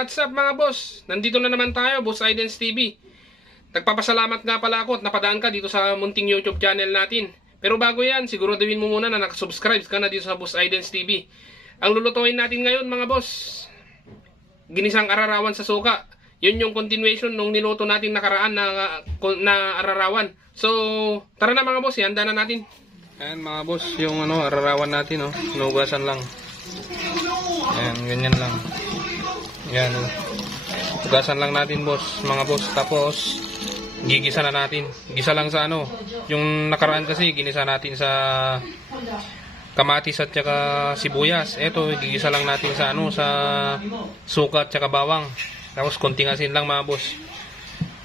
what's up mga boss? Nandito na naman tayo, Boss Idens TV. Nagpapasalamat nga pala ako at napadaan ka dito sa munting YouTube channel natin. Pero bago yan, siguraduhin mo muna na nakasubscribe ka na dito sa Boss Idens TV. Ang lulutuin natin ngayon mga boss, ginisang ararawan sa suka. Yun yung continuation nung niluto natin nakaraan na ararawan. So, tara na mga boss, ihanda na natin. Ayan mga boss, yung ararawan natin, nugasan lang. Ayan, ganyan lang. Ayan, hugasan lang natin boss, mga boss. Tapos gigisa na natin. Gisa lang sa yung nakaraan kasi ginisa natin sa kamatis at saka sibuyas. Ito gigisa lang natin sa sa suka at saka bawang. Tapos konting asin lang mga boss.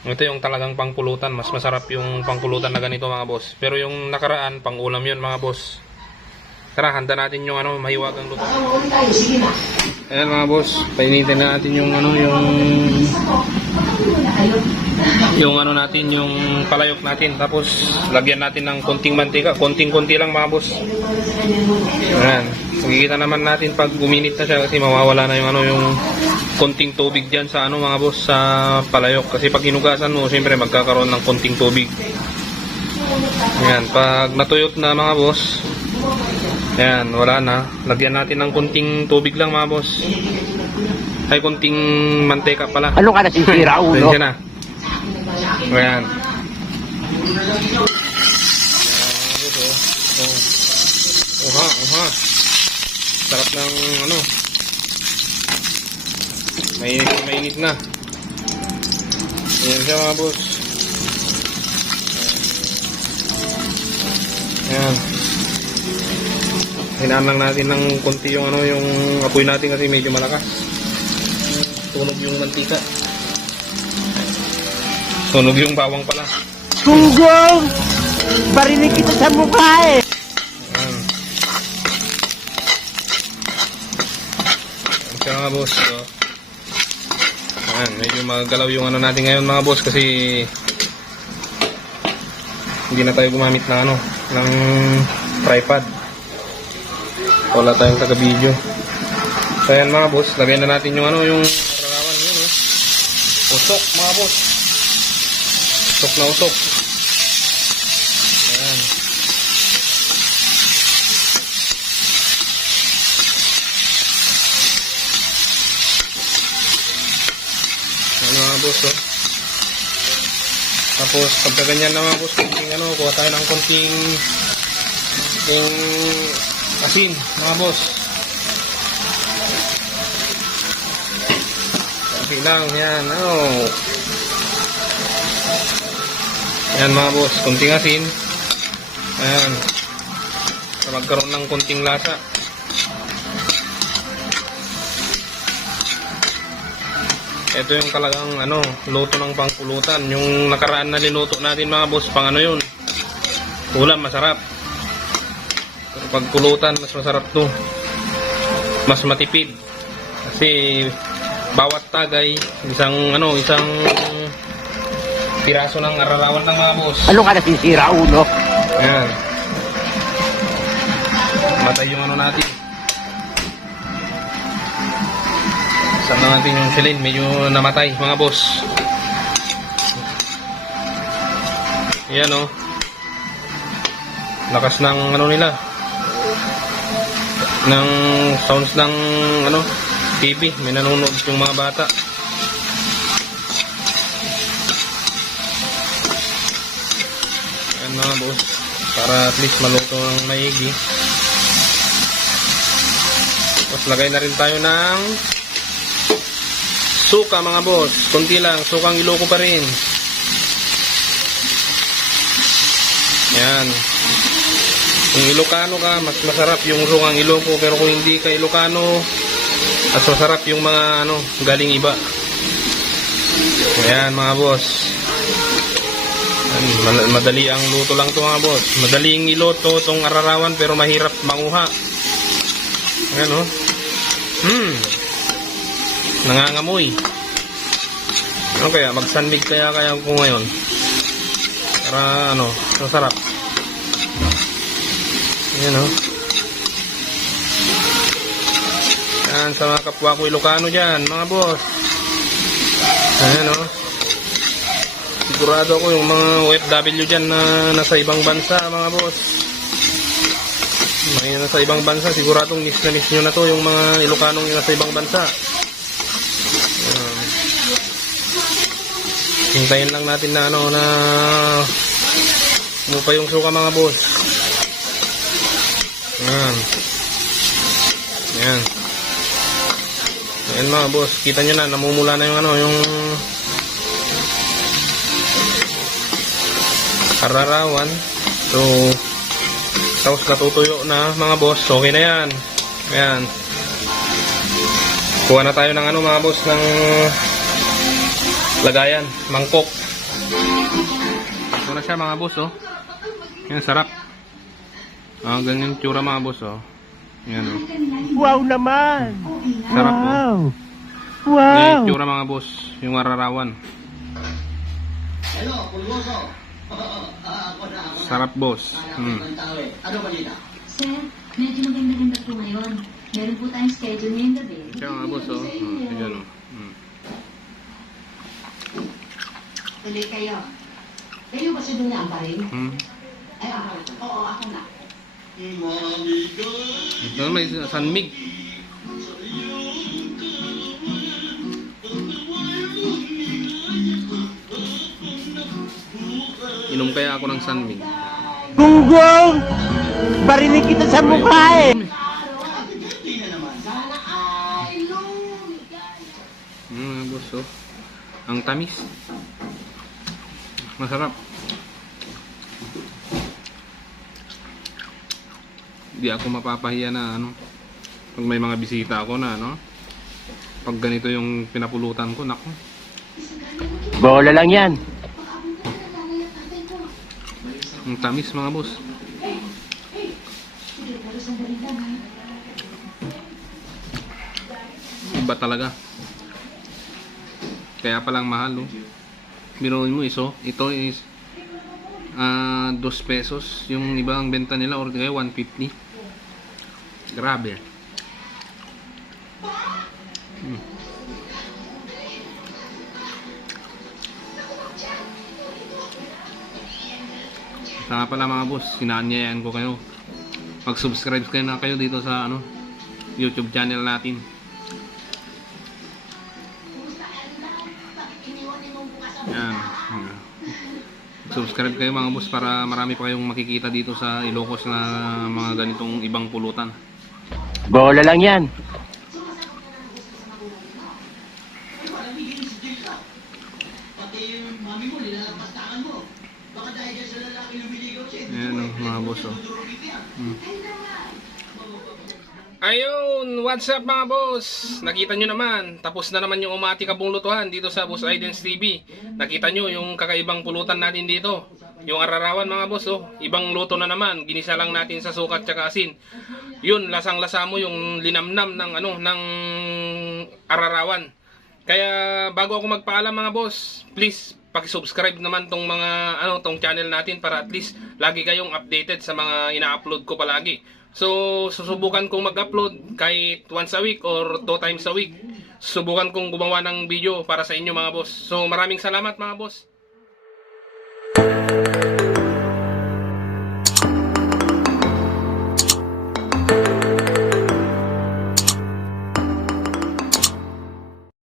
Ito yung talagang pangpulutan. Mas masarap yung pangpulutan na ganito mga boss. Pero yung nakaraan pang ulam yun mga boss. Tara, handa natin yung mahiwagang luto. Ayan mga boss, painitin na natin yung natin, yung palayok natin. Tapos lagyan natin ng konting mantika, konting-konti lang mga boss. Ayan, makikita naman natin pag guminit na siya kasi mawawala na yung konting tubig diyan sa mga boss, sa palayok. Kasi pag hinugasan mo, siyempre magkakaroon ng konting tubig. Ayan, pag natuyot na mga boss, ayan, wala na. Lagyan natin ng konting tubig lang mga boss. Ay, konting manteka pala. Ano ka nasisira, ulo? Ayan na. Ayan. Oha. Sarap ng mainit na. Ayan siya mga boss. Ayan. Hinaan lang natin ng konti yung yung apoy natin kasi medyo malakas. Tunog yung mantika. Tunog yung bawang pala. Tunggong! Barinig kita sa mukha eh! Ayan. Ayan siya mga boss. So, ayan, medyo magalaw yung natin ngayon mga boss kasi hindi na tayo gumamit ng ng tripod. Wala tayong taga-video. So ayan mga boss, lagyan na natin yung yung ararawan yun, usok mga boss. Usok na usok. Ayan. Ayan mga boss, Tapos pagka ganyan na mga boss, konting kuha tayo ng konting asin mga boss. Asin lang yan. Yan mga boss, konting asin. Ayan, para magkaroon ng konting lasa. Ito yung talagang luto ng pangpulutan. Yung nakaraan na niluto natin mga boss, pang yun, ulam, masarap. Pero pag pulutan, mas masarap to. Mas matipid. Kasi bawat tagay, isang piraso ng ararawan ng mga boss. Ano ka nasisira, ulo? Ayan. Matay yung natin. Saan na natin yung silin, medyo namatay mga boss. Ayan lakas ng nila, ng sounds ng TV, may nanonood yung mga bata. Ayan mga boss, para at least maluto ng maigi. Tapos lagay na rin tayo ng suka mga boss, konti lang, sukang Iloko pa rin. Yan. Kung Ilocano ka, mas masarap yung sukang Iloko. Pero kung hindi ka Ilocano, mas masarap yung mga galing iba. Ayan mga boss. Madali ang luto lang to mga boss. Madaling iluto tong ararawan pero mahirap manguha. Ayan nangangamoy. Ano kaya? Magsandig kaya ko ngayon. Para masarap. Ayan Yan sa mga kapwa ko Ilocano dyan, mga boss. Ayan o. Sigurado ako yung mga OFW dyan na nasa ibang bansa mga boss. Mga nasa ibang bansa, siguradong miss na miss nyo na to yung mga Ilocanong nasa ibang bansa. Hintayin lang natin na ano na pa yung suka mga boss. Ayan. Ayan. Ayan mga boss, kita nyo na, namumula na yung ano, yung ararawan. So, tapos natutuyo na mga boss, okay na yan. Ayan. Kuha na tayo ng ano mga boss, ng lagayan, mangkok. Ito na siya mga boss, oh. Yan, sarap. Ah, ganyan tsura mga boss, oh. Yan, oh. Wow naman! Sarap, oh. Wow! Yan Wow! yung tsura mga boss, yung ararawan. Sarap, boss. Sir, medyo maganda-ganda po ngayon. Meron po tayong schedule ngayong gabi. Kaya mga boss, oh. Ayan, oh. Tuloy kayo. Kayo ba sinulaan pa rin? Ay, ako. Oo, ako na. Ito may sanmig. Inom kaya ako ng sanmig. Gunggong! Barinig kita sa mukha eh! Boss, oh. Ang tamis. Masarap. Di ako mapapahiya na ano. Pag may mga bisita ako na ano. Pag ganito yung pinapulutan ko, nako. Bola lang yan! Ang tamis mga boss. Iba talaga. Kaya palang mahal, oh. Biruin mo iso. Ito is 2 pesos. Yung iba ang benta nila or kaya 150. Grabe. Sana pala mga boss, sinaanyayan ko kayo. Mag-subscribe kayo na kayo dito sa ano YouTube channel natin. Yan. Subscribe kayo mga boss para marami pa kayong makikita dito sa Ilocos na mga ganitong ibang pulutan. Bola lang yan! Ayan o, mga boss, oh. Ayun, what's up mga boss? Nakita nyo naman, tapos na naman yung umati kabong lutuhan dito sa Boss Idens TV. Nakita nyo yung kakaibang pulutan natin dito. Yung ararawan mga boss, oh. Ibang luto na naman, ginisa lang natin sa sukat tsaka asin. Yun, lasang-lasa mo yung linamnam ng ano, ng ararawan. Kaya bago ako magpaalam mga boss, please paki-subscribe naman tong mga ano, tong channel natin para at least lagi kayong updated sa mga ina-upload ko palagi. So, susubukan kong mag-upload kahit once a week or 2 times a week. Susubukan kong gumawa ng video para sa inyo mga boss. So, maraming salamat mga boss.